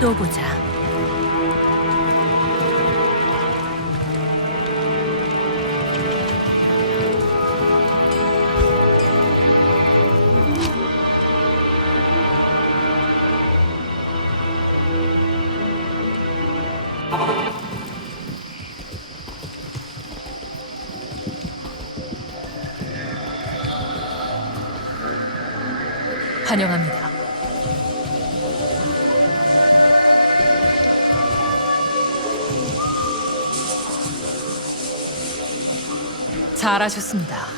또 보자. 환영합니다. 잘하셨습니다.